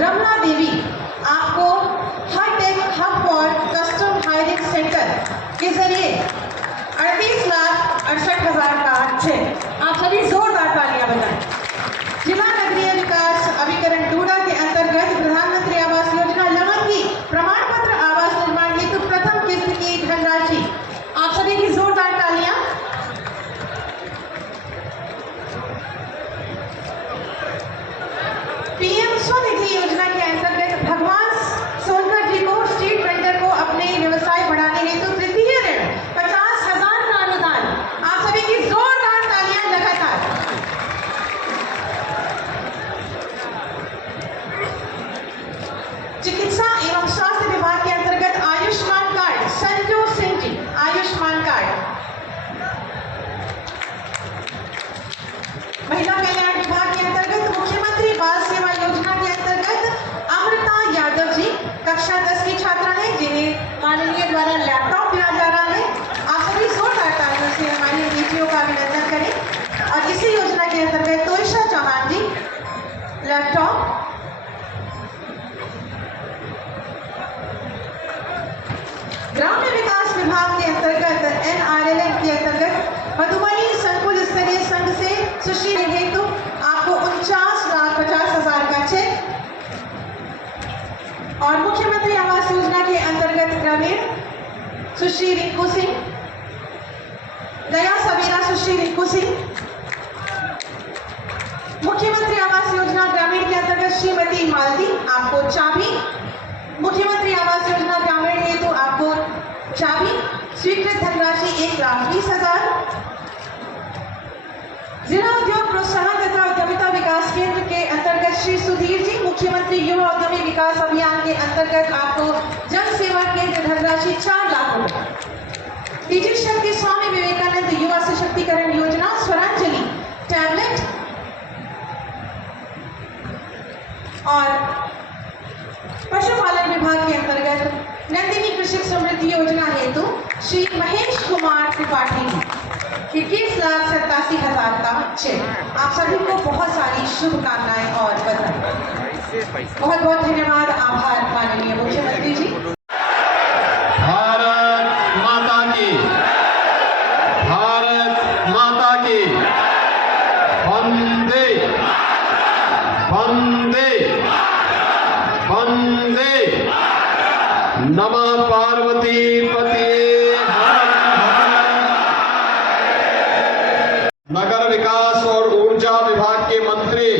रमना देवी आपको hitech hub for custom hiring centre के जरिए 38,68,000 का चेक। आप सभी जोरदार तालियां बजाएं। जिला नगरीय विकास अभिकरण डूडा के अंतर्गत प्रधानमंत्री आवास योजना लवन की प्रमाण पत्र आवास निर्माण हेतु प्रथम किस्त की धनराशि। आप सभी की जोरदार तालियां। पीएम स्वनिधि योजना के अंतर्गत भगवान सोनकर जी को स्ट्रीट वेंडर को अपने व्यवसाय बढ़ाने हेतु तृतीय ऋण 50,000 का अनुदान। आप सभी की जोरदार तालियां लगातार। चिकित्सा एवं स्वास्थ्य विभाग के अंतर्गत आयुष्मान कार्ड संजू सिंह जी, आयुष्मान कार्ड। महिला कल्याण विभाग के अंतर्गत मुख्यमंत्री बाल सेवा योजना के अंतर्गत अमृता यादव जी कक्षा 10 की छात्रा है, जिन्हें माननीय द्वारा लैपटॉप दिया जा रहा है। आप सभी जोरदार तालियों से हमारी बेटियों का अभिनंदन करें। और इसी योजना के अंतर्गत तोइशा चौहान जी लैपटॉप। ग्राम्य विकास विभाग के अंतर्गत NRLM के अंतर्गत मधुबनी संकुल स्तरीय संघ से सुश्री हेतु आपको 49,50,000 का चेक। और मुख्यमंत्री आवास योजना के अंतर्गत ग्रामीण सुश्री रिंकू सिंह, दया सवेरा सुश्री रिंकू सिंह। मुख्यमंत्री आवास योजना ग्रामीण के अंतर्गत श्रीमती मालती आपको चाबी। मुख्यमंत्री आवास योजना ग्रामीण हेतु आपको चाबी। स्वीकृत धनराशि 1,20,000। जिला उद्योग प्रोत्साहन तथा उद्यमिता विकास केंद्र के अंतर्गत श्री सुधीर जी, मुख्यमंत्री युवा उद्यमी विकास अभियान के अंतर्गत आपको जन सेवा केंद्र धनराशि 4 लाख रुपए। डीजी शक्ति स्वामी विवेकानंद युवा सशक्तिकरण योजना स्वरांजलि टैबलेट। और पशुपालन विभाग के अंतर्गत नंदिनी कृषक समृद्धि योजना हेतु श्री महेश कुमार त्रिपाठी जी 21,87,000 का चेक। आप सभी को बहुत सारी शुभकामनाएं और बधाई। बहुत बहुत धन्यवाद, आभार माननीय मुख्यमंत्री जी। भारत माता की, भारत माता की। वंदे वंदे वंदे। नमः पार्वती पतिये। नगर विकास और ऊर्जा विभाग के मंत्री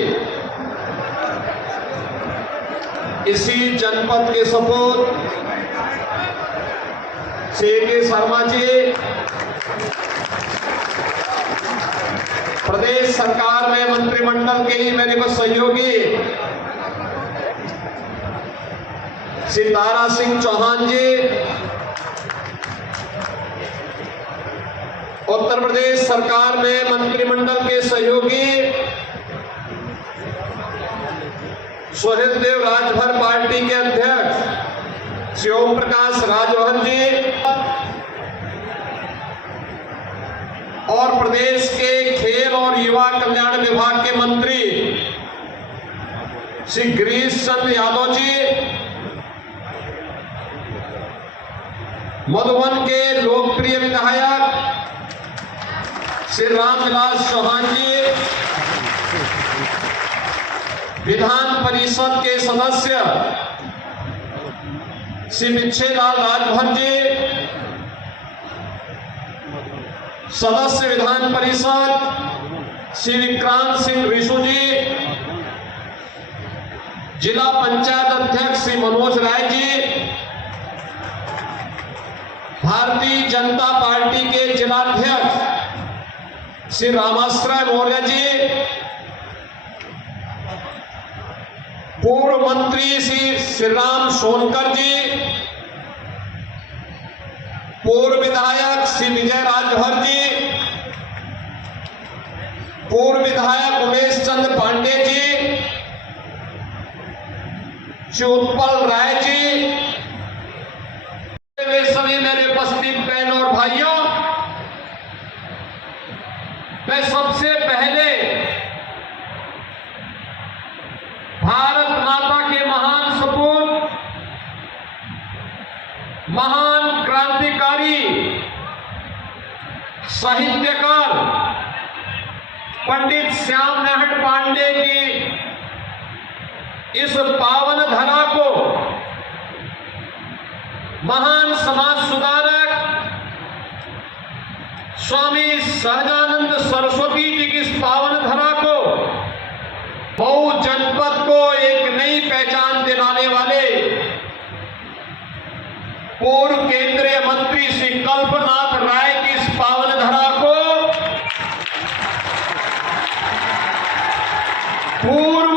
इसी जनपद के सपूत C.K. शर्मा जी, प्रदेश सरकार में मंत्रिमंडल के ही मेरे को सहयोगी श्री तारा सिंह चौहान जी, उत्तर प्रदेश सरकार में मंत्रिमंडल के सहयोगी सुहृददेव राजभर पार्टी के अध्यक्ष श्री ओम प्रकाश राजभर जी, और प्रदेश के खेल और युवा कल्याण विभाग के मंत्री श्री गिरीश चंद्र यादव जी, मधुबन के लोकप्रिय विधायक श्री रामविलास चौहान जी, विधान परिषद के सदस्य श्री मिच्छेलाल राजभर जी, सदस्य विधान परिषद श्री विक्रांत सिंह रिशु जी, जिला पंचायत अध्यक्ष श्री मनोज राय जी, भारतीय जनता पार्टी के जिलाध्यक्ष श्री रामाश्रय मौर्य जी, पूर्व मंत्री श्री श्रीराम सोनकर जी, पूर्व विधायक श्री विजय राजभर जी, पूर्व विधायक उमेश चंद्र पांडे जी, श्री उत्पल राय जी, वे सभी मेरे उपस्थित बहन और भाइयों, मैं सबसे पहले भारत माता के महान सपूत, महान क्रांतिकारी, साहित्यकार पंडित श्याम नारायण पांडे की इस पावन धरा को, महान समाज सुधारक स्वामी सहजानंद सरस्वती जी की इस पावन धरा को, मऊ जनपद को एक नई पहचान दिलाने वाले पूर्व केंद्रीय मंत्री श्री कल्पनाथ राय की इस पावन धरा को, पूर्व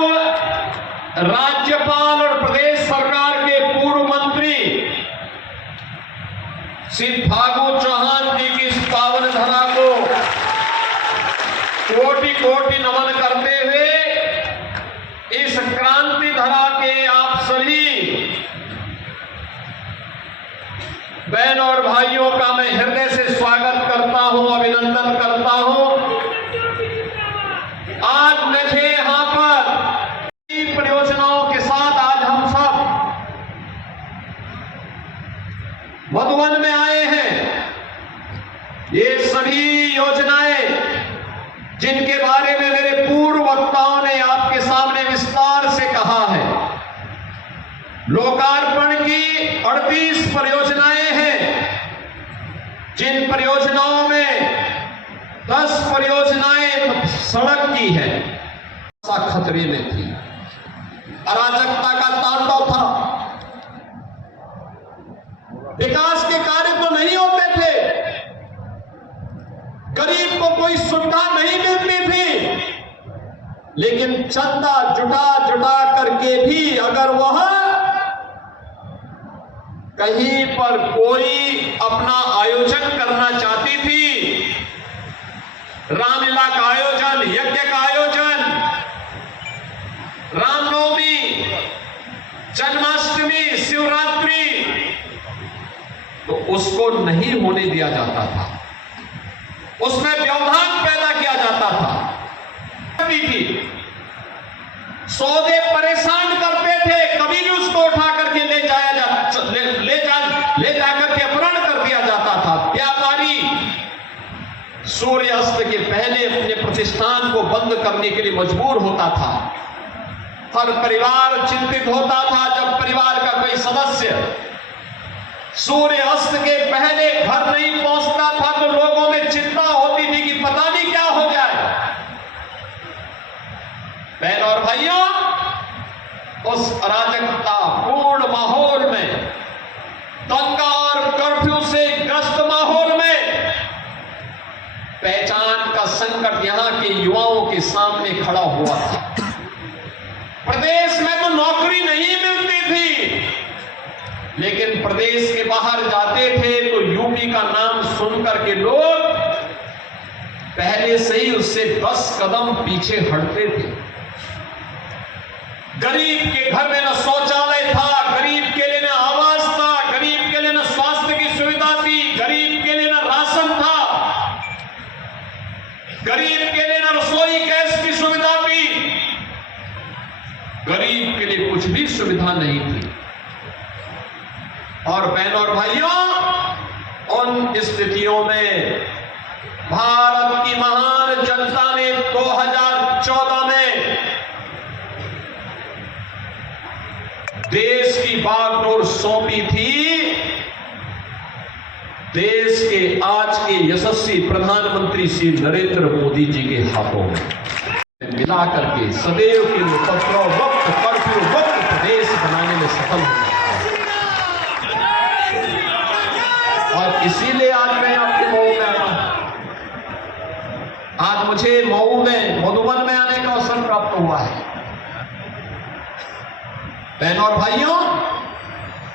राज्यपाल और प्रदेश सरकार के पूर्व मंत्री श्री फागू चौहान जी की इस पावन धरा को कोटि कोटि नमन करते हुए इस क्रांति धरा के आप सभी बहन और भाइयों का मैं हृदय से स्वागत करता हूं, अभिनंदन करता हूं। आज मुझे यहां पर परियोजनाओं के साथ आज हम सब मधुबन में आए हैं। ये सभी योजनाएं जिनके बारे में मेरे पूर्व वक्ताओं ने आपके सामने विस्तार से कहा है, लोकार्पण की 38 परियोजनाएं हैं, जिन परियोजनाओं में 10 परियोजनाएं सड़क की है, खतरे में थी, अराजकता का तांडव था, विकास के कार्य तो नहीं होते थे, गरीब को कोई सुविधा नहीं मिलती थी, लेकिन चंदा जुटा जुटा करके भी अगर वह कहीं पर कोई अपना आयोजन करना चाहती थी, रामलीला का आयोजन, यज्ञ का आयोजन, रामनवमी, जन्माष्टमी, शिवरात्रि, तो उसको नहीं होने दिया जाता था, उसमें व्यवधान पैदा किया जाता था। सौदे परेशान करते थे, कभी भी उसको उठा करके ले जाकर के अपहरण कर दिया जाता था। व्यापारी सूर्यास्त के पहले अपने प्रतिष्ठान को बंद करने के लिए मजबूर होता था। हर परिवार चिंतित होता था जब परिवार का कोई सदस्य सूर्य अस्त के पहले घर नहीं पहुंचता था, तो लोगों में चिंता होती थी कि पता नहीं क्या हो जाए। बहन और भाइयों, उस अराजकता पूर्ण माहौल में, दंगा और कर्फ्यू से ग्रस्त माहौल में, पहचान का संकट यहां के युवाओं के सामने खड़ा हुआ था। प्रदेश में तो नौकरी नहीं मिलती थी, लेकिन प्रदेश के बाहर जाते थे तो यूपी का नाम सुनकर के लोग पहले से ही उससे 10 कदम पीछे हटते थे। गरीब के घर में न शौचालय था, गरीब के लिए न आवास था, गरीब के लिए न स्वास्थ्य की सुविधा थी, गरीब के लिए न राशन था, गरीब के लिए न रसोई गैस की सुविधा थी, गरीब के लिए कुछ भी सुविधा नहीं थी। और बहनों और भाइयों, उन स्थितियों में भारत की महान जनता ने 2014 में देश की बागडोर सौंपी थी देश के आज के यशस्वी प्रधानमंत्री श्री नरेंद्र मोदी जी के हाथों में, मिला करके सदैव के लिए उपद्रव मुक्त, कर्फ्यू मुक्त प्रदेश बनाने में सफल हुआ। और इसीलिए आज मैं आपके मऊ में आया हूं। आज मुझे मऊ में, मधुबन में आने का अवसर प्राप्त हुआ है। बहनों और भाइयों,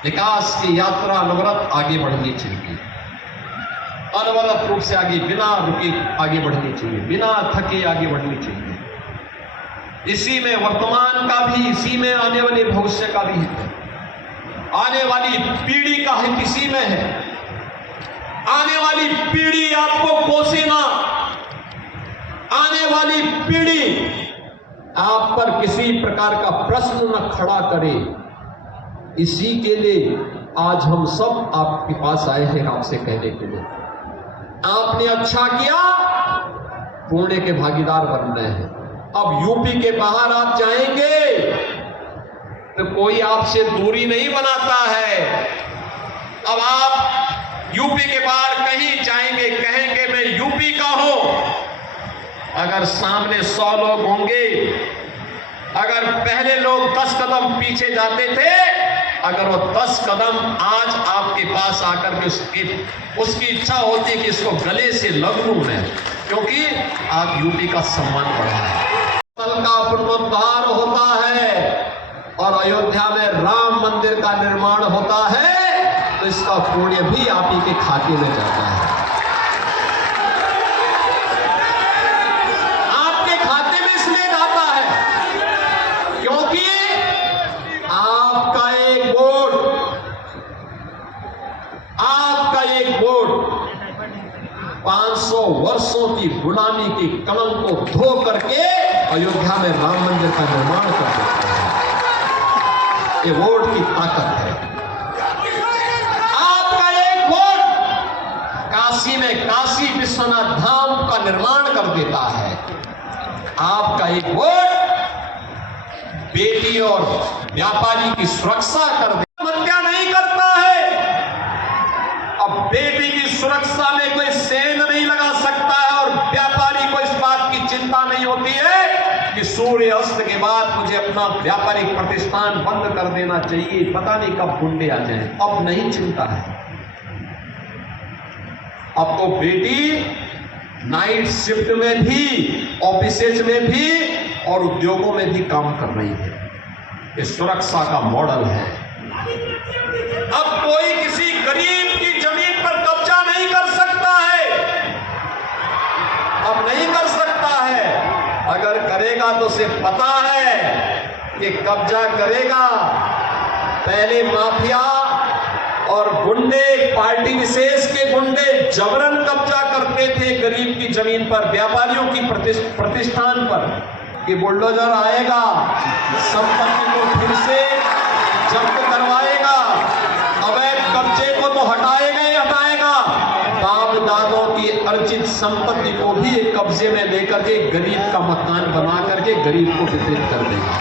विकास की यात्रा अनवरत आगे बढ़नी चाहिए, अनवरत रूप से आगे, बिना रुके आगे बढ़नी चाहिए, बिना थके आगे बढ़नी चाहिए। इसी में वर्तमान का भी, इसी में आने वाले भविष्य का भी हित है, आने वाली पीढ़ी का हित इसी में है, आने वाली वाली पीढ़ी आपको कोसे ना, आने वाली पीढ़ी आप पर किसी प्रकार का प्रश्न न खड़ा करे, इसी के लिए आज हम सब आपके पास आए हैं आपसे कहने के लिए आपने अच्छा किया, पुण्य के भागीदार बन रहे हैं। अब यूपी के बाहर आप जाएंगे तो कोई आपसे दूरी नहीं बनाता है। अब आप यूपी के बाहर कहीं जाएंगे, कहेंगे मैं यूपी का हूं, अगर सामने 100 लोग होंगे, अगर पहले लोग 10 कदम पीछे जाते थे, अगर वो 10 कदम आज आपके पास आकर के उसकी इच्छा होती है कि इसको गले से लग लूं मैं, क्योंकि आज यूपी का सम्मान बढ़ा है। कल का पुनरुद्धार होता है और अयोध्या में राम मंदिर का निर्माण होता है, तो इसका पुण्य भी आप ही के खाते में जाता है। आपके खाते में इसलिए जाता है क्योंकि आपका एक वोट 500 वर्षों की गुलामी की कलंक को धो करके अयोध्या में राम मंदिर का निर्माण कर देता है। ये वोट की ताकत है। आपका एक वोट काशी में काशी विश्वनाथ धाम का निर्माण कर देता है। आपका एक वोट बेटी और व्यापारी की सुरक्षा कर देता, हत्या नहीं करता है। अब बेटी की सुरक्षा में कोई सेंध नहीं लगा सकता है और व्यापारी को इस बात की चिंता नहीं होती है कि सूर्य अस्त के बाद मुझे अपना व्यापारिक प्रतिष्ठान बंद कर देना चाहिए, पता नहीं कब गुंडे आ जाएं। अब नहीं चिंता है। अब तो बेटी नाइट शिफ्ट में भी, ऑफिसेज में भी और उद्योगों में भी काम कर रही है। ये सुरक्षा का मॉडल है। अब कोई किसी गरीब की जमीन पर कब्जा नहीं कर सकता है, अब नहीं कर सकता है। अगर करेगा तो उसे पता है कि कब्जा करेगा। पहले माफिया और गुंडे, पार्टी विशेष के गुंडे जबरन कब्जा करते थे गरीब की जमीन पर, व्यापारियों की प्रतिष्ठान पर, कि बुलडोजर आएगा, संपत्ति को फिर से जब्त करवाएगा, अवैध कब्जे को तो हटाएगा ही हटाएगा, बाप दादों की अर्जित संपत्ति को भी एक कब्जे में लेकर के गरीब का मकान बना करके गरीब को वितरित कर देगा।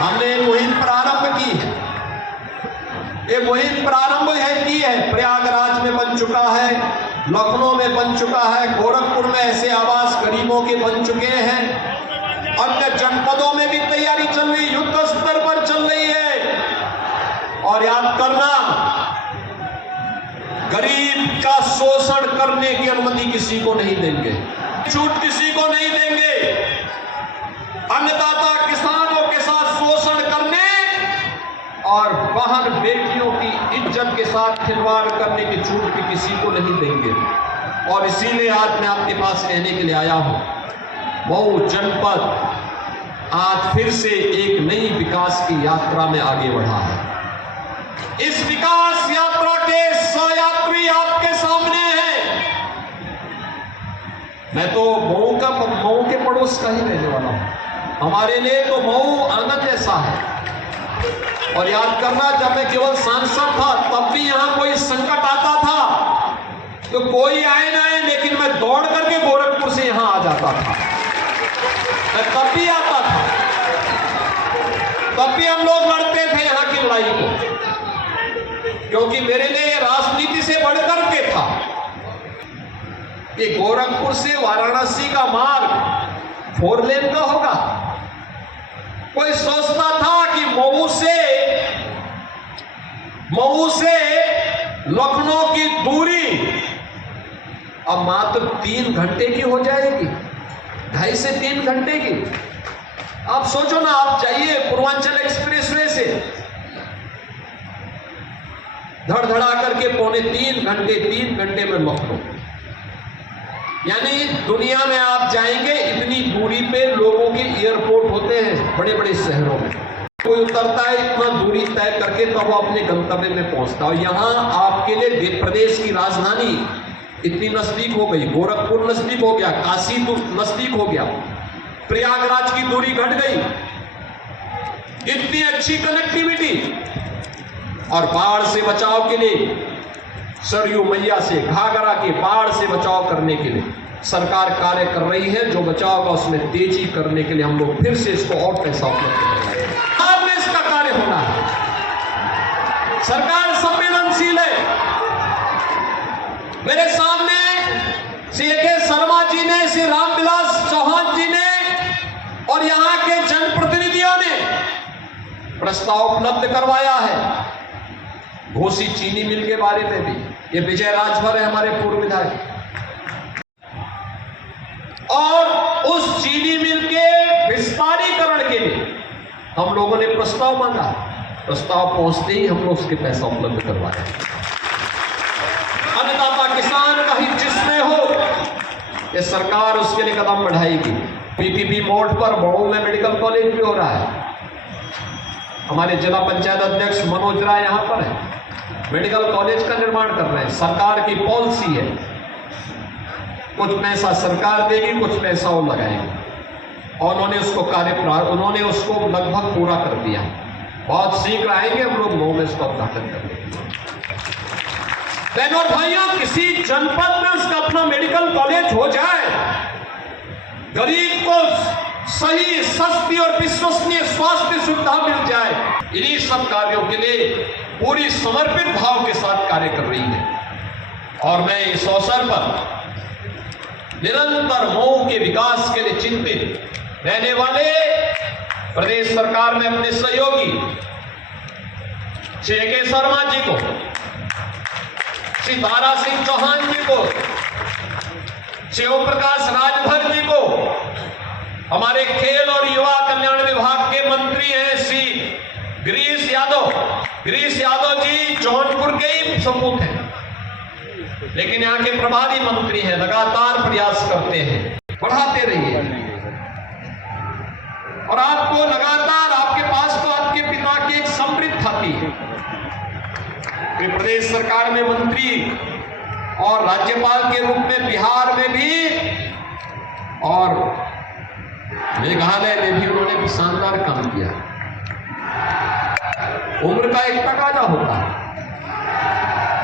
हमने मुहिम प्रारंभ की है। ये मुहिम प्रारंभ की है। प्रयागराज में बन चुका है, लखनऊ में बन चुका है, गोरखपुर में ऐसे आवास गरीबों के बन चुके हैं, अन्य जनपदों में भी तैयारी चल रही, युद्ध स्तर पर चल रही है। और याद करना, गरीब का शोषण करने की अनुमति किसी को नहीं देंगे, छूट किसी को नहीं देंगे। अन्नदाता किसानों के साथ शोषण करने और बहन बेटियों की इज्जत के साथ खिलवाड़ करने की छूट भी किसी को नहीं देंगे। और इसीलिए आज मैं आपके पास कहने के लिए आया हूं, मऊ जनपद आज फिर से एक नई विकास की यात्रा में आगे बढ़ा है। इस विकास यात्रा के सहयात्री आपके सामने हैं। मैं तो मऊ के पड़ोस का ही रहने वाला हूं। हमारे लिए तो मऊ आंगन जैसा है। और याद करना, जब मैं केवल सांसद था तब भी यहां कोई संकट आता था तो कोई आए ना आए, लेकिन मैं दौड़ करके गोरखपुर से यहां आ जाता था। मैं तब भी आता था, तब भी हम लोग लड़ते थे यहां की लड़ाई को, क्योंकि मेरे लिए राजनीति से बढ़कर के था कि गोरखपुर से वाराणसी का मार्ग 4 लेन का होगा। कोई सोचता था कि मऊ से लखनऊ की दूरी अब मात्र 3 घंटे की हो जाएगी, 2.5 से 3 घंटे की। आप सोचो ना, आप जाइए पूर्वांचल एक्सप्रेसवे से धड़धड़ा करके 2.25 घंटे, 3 घंटे में लखनऊ। यानी दुनिया में आप जाएंगे, इतनी दूरी पे लोगों के एयरपोर्ट होते हैं बड़े बड़े शहरों में। कोई उतरता है इतना दूरी तय करके तब वो अपने गंतव्य में पहुंचता है। यहाँ आपके लिए प्रदेश की राजधानी इतनी नजदीक हो गई, गोरखपुर नजदीक हो गया, काशी नजदीक हो गया, प्रयागराज की दूरी घट गई, इतनी अच्छी कनेक्टिविटी। और बाढ़ से बचाव के लिए सरयू मैया से, घाघरा के बाढ़ से बचाव करने के लिए सरकार कार्य कर रही है। जो बचाव का उसमें तेजी करने के लिए हम लोग फिर से इसको और पैसा उपलब्ध कर रहे हैं। अब में इसका कार्य होना है। सरकार संवेदनशील है। मेरे सामने श्री के शर्मा जी ने, श्री रामविलास चौहान जी ने और यहां के जनप्रतिनिधियों ने प्रस्ताव उपलब्ध करवाया है घोसी चीनी मिल के बारे में भी। ये विजय राजभर है हमारे पूर्व विधायक, और उस चीनी मिल के विस्तारीकरण के लिए हम लोगों ने प्रस्ताव मांगा। प्रस्ताव पहुंचते ही हम लोग उसके पैसा उपलब्ध करवाए। अन्नदाता किसान का हित जिसमें हो, ये सरकार उसके लिए कदम बढ़ाएगी। पीपीपी मोड पर बड़ों में मेडिकल कॉलेज भी हो रहा है। हमारे जिला पंचायत अध्यक्ष मनोज राय यहां पर है, मेडिकल कॉलेज का निर्माण कर रहे हैं। सरकार की पॉलिसी है, कुछ पैसा सरकार देगी, कुछ पैसा वो लगाएंगे, और उन्होंने उसको लगभग पूरा कर दिया। बहुत शीघ्र आएंगे हम लोग 9 में इसका उद्घाटन करेंगे। बहनों और भाइयों, किसी जनपद में उसका अपना मेडिकल कॉलेज हो जाए, गरीब को सही, सस्ती और विश्वसनीय स्वास्थ्य सुविधा मिल जाए, इन्हीं सब कार्यों के लिए पूरी समर्पित भाव के साथ कार्य कर रही है। और मैं इस अवसर पर निरंतर मऊ के विकास के लिए चिंतित रहने वाले प्रदेश सरकार में अपने सहयोगी श्री के शर्मा जी को, श्री दारा सिंह चौहान जी को, श्री ओम प्रकाश राजभर जी को, हमारे खेल और युवा कल्याण विभाग के मंत्री हैं श्री गिरीश यादव जी जौनपुर के ही सपूत हैं, लेकिन यहाँ के प्रभारी मंत्री हैं, लगातार प्रयास करते हैं। बढ़ाते रहिए, और आपको लगातार आपके पास तो आपके पिता की एक समृद्ध आती है। प्रदेश सरकार में मंत्री और राज्यपाल के रूप में बिहार में भी और मेघालय में भी उन्होंने शानदार काम किया। उम्र का एक तकाजा होता है,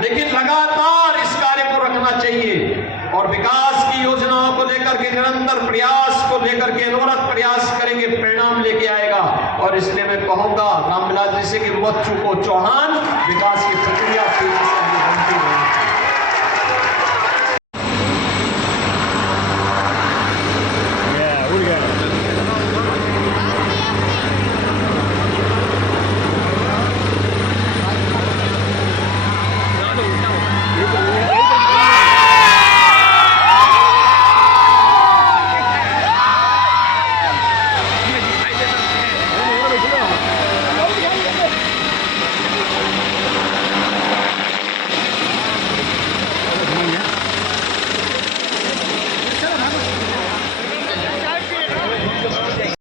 लेकिन लगातार इस कार्य को रखना चाहिए, और विकास की योजनाओं को लेकर के निरंतर प्रयास को लेकर के अनवरत प्रयास करेंगे, परिणाम लेके आएगा। और इसलिए मैं कहूंगा रामविलास जी से कि मत चूको चौहान, विकास की प्रक्रिया